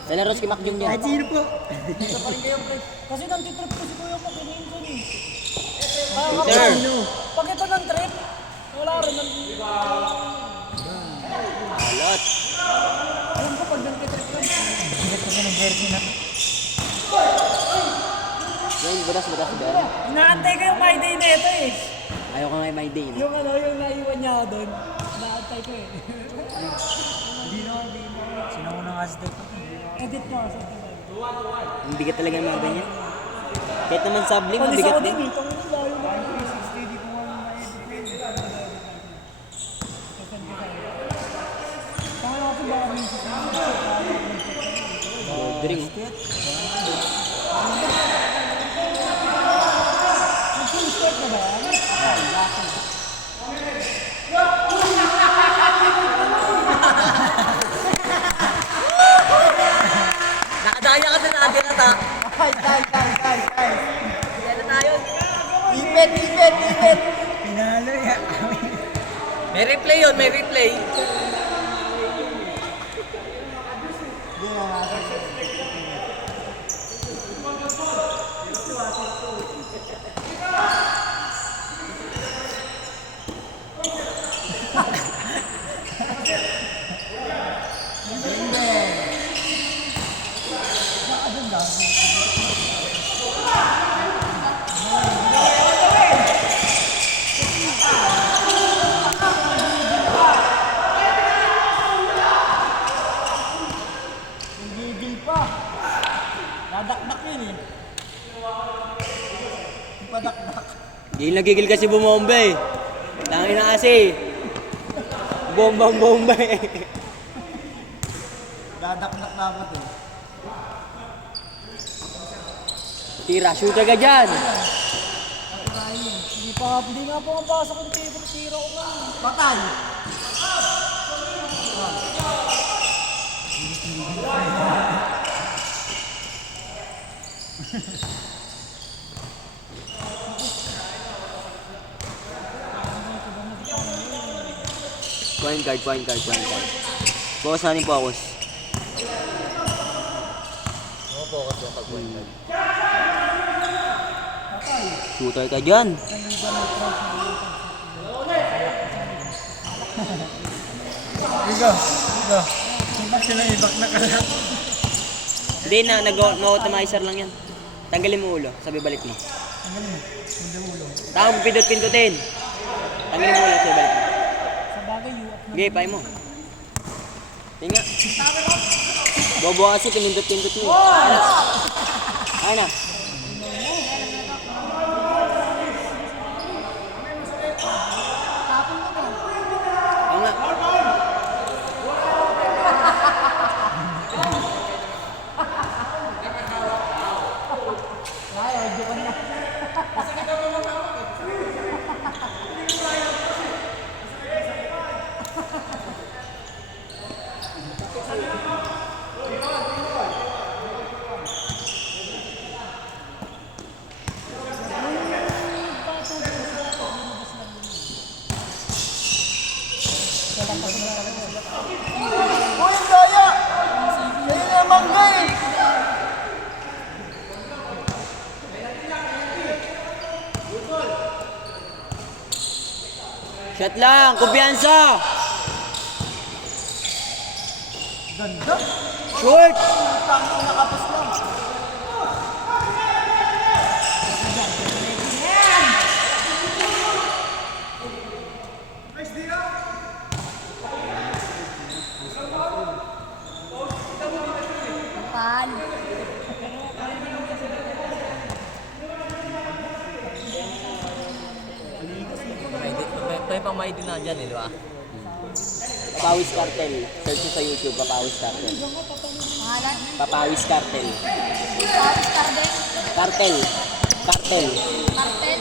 Sa laro si Mac Jung yan. Kahit sino po. Kasi nantitrip ko si Kuya Mac. Minsan eh. Peter! Pag ito ng trip, wala rin ng... Alot! Alam ko pag nantitrip ko. Hindi ko ng jersey na. Yan, budas. Inaantay ko yung my day na ito eh. Ayaw ko nga my day. No? Yung yung naiwan niya ako doon. Inaantay ko eh. Hindi na. Sinaunang Aztec ako. Edit niya kasi. Ang bigat talaga ng mga ganyan. Kahit naman sabling, Palis mabigat ako din. din eh. Tangin na layo na. Tangin ako baka minsan Drink. nag-insert na ba yan? Nakadaya ka sa natin at ha. Guys. Yan na tayo. Ipet. Pinalo yan. May replay yun, may replay. Gigil pa. Dadakdak yun eh. Padakdak. Hindi nagigil kasi bumomba eh. Tangin na kasi. Bomba eh. Dadakdak dapat eh. Tira, shooter ka dyan. Hindi nga po ang pasok yung tira ko nga. Patay. Point guard. Focus natin focus. Shooter ka dyan. Go. Bakit sila ibak na kalat? Hindi na, nag-automatizer lang yan. Tanggalin mo ulo, sabi balik mo. Tawag pindot-pindutin. Tanggalin mo ulo, sabi balik mo. Sa bagay, you up. Okay, pay mo. Tinga. Bobo kasi, pinindot-pindot mo. Ayun na. Oo nga. Uy, daya! Sa'yo na mangga eh! Shot lang, kumpiyansa! Ganda! Short! Tangin nakapos lang. Pan. Tayo pang may din na dyan eh, di ba? Papawis Cartel. Search nyo sa YouTube, Papawis Cartel. Mga pangalan? Papawis Cartel. Pawis Carden? Cartel. Cartel. Cartel?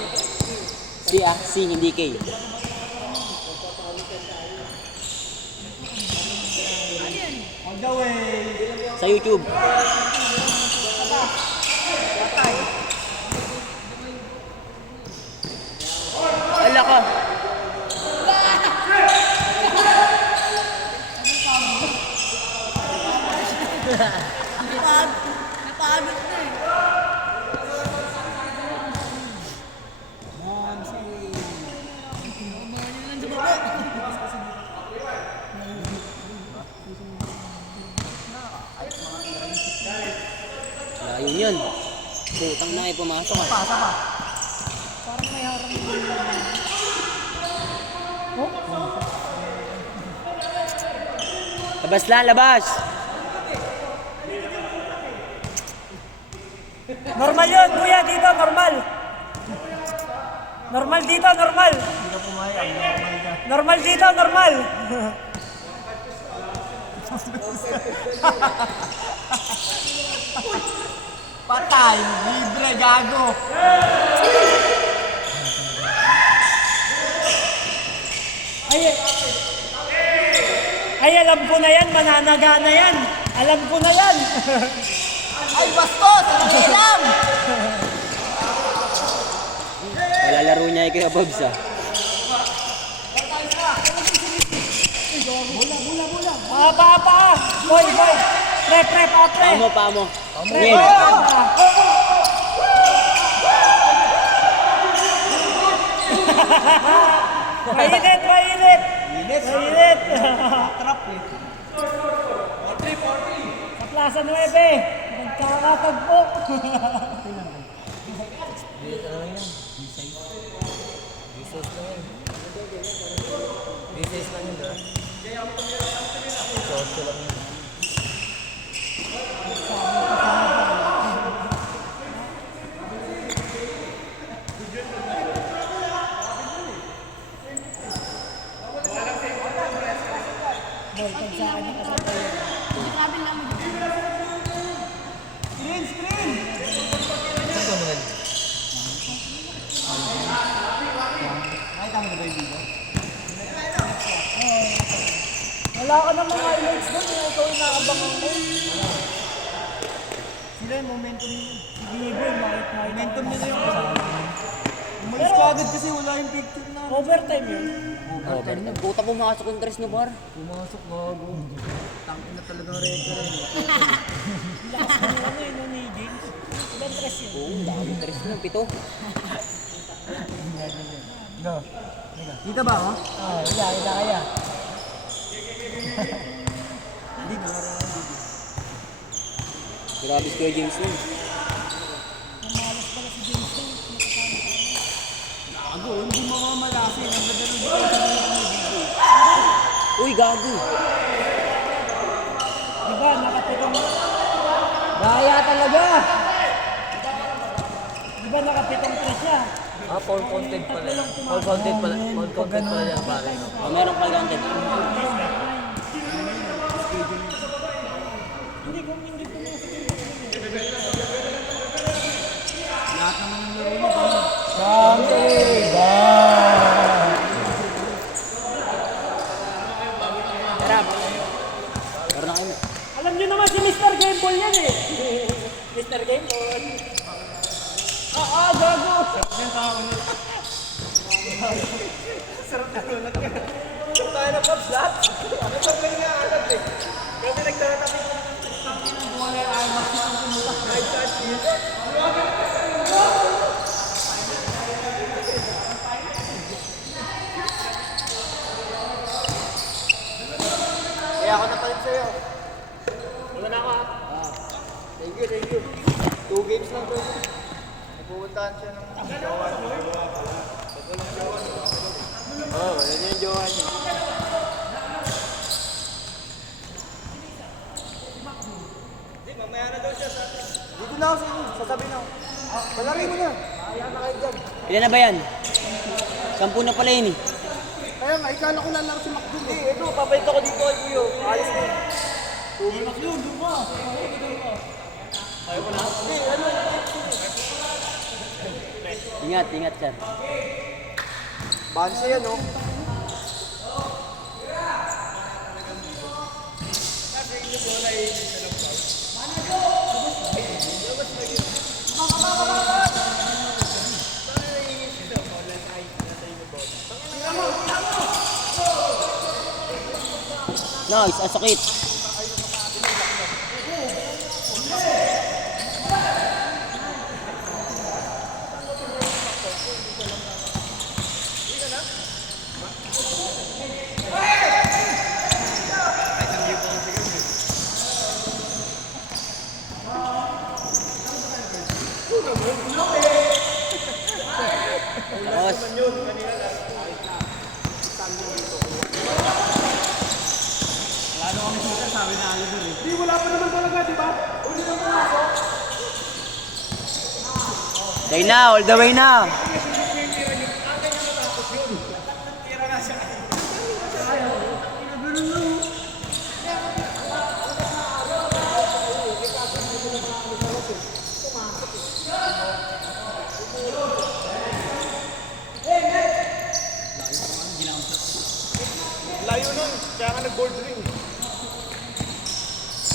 C, hindi K. On the way. Sa YouTube. Ala ka. Napagod na eh. Layo yun. Putang na ay pumasok ah. Parang may harang. Labas lang, labas! Normal yun, kuya, dito, normal. Normal dito, normal. Normal dito, normal. Patay. Libre, gago. Ay, alam ko na yan, mananaga na yan. Alam ko na yan. Ay, bastos! Ang alam! Wala laro niya kay Bobs ah. Pa. Boy. Pre, pre. Pamo. Ngayon. Mainit. Trap eh. Sa Plaza 9, magkakatagpo. Sabi lang mo dito. Screen! Nakita mo na ba yung video? Wala ka ng mga highlights doon, ikaw yung naabangan mo. Sila yung momentum nila. Sige, boy, Momentum nila yung umalis ka agad kasi wala yung picture na. overtime yun. Puta pumasok yung tres na bar. Pumasok, gago. Tangin na talagang record. Lakas mo ano yun, ni James. Ilan tres yun? Oo, dami tres na, 7. Go. Dito ba ako? Wala kaya. Dito. Grabe si Kuya James nun. Gago, hindi mo mamalasin. Ang badalo dito sa mga video. Uy, gago. Diba, nakapitong... Gaya talaga! Diba, nakapitong tres siya? Fall content pala yan. Fall content pala yan pare. Oh, meron pala content. Lahat naman ng laro mo. Tara. Meron na kayo. Alam niyo naman si Mr. Gameball yan eh. Mr. Gameball. Gago. Sarap na lunat ka. Sarap tayo na Pops lahat. Ano pa ba yung alat eh? Kasi nagtatabi ko ng wala yung IMAX yung kumuha. Kahit touch dito. Kaya ako napalit sa'yo. Wala na ako. Thank you. 2 games lang to. Pupuntahan siya ng jowa. Oo, yan yung jowa niya. Hindi, mamaya na daw siya sa... Dito na ako sa inyo, sasabi na ako. Palari mo na. Kaya na kayo dyan. Ilan na ba yan? 10 na pala yun eh. Kaya nga, ikala ko lalaro si Macdo. Hindi, ito, papayit ako dito kay Kuyo. Ayos na. Umanak yun, doon ka. Ingat, ingat, sir. Bansa yan, no? Nice, ang sakit. Tapos, Di, wala pa naman talaga, di ba? Uli ng pumasok. day na, all the way na.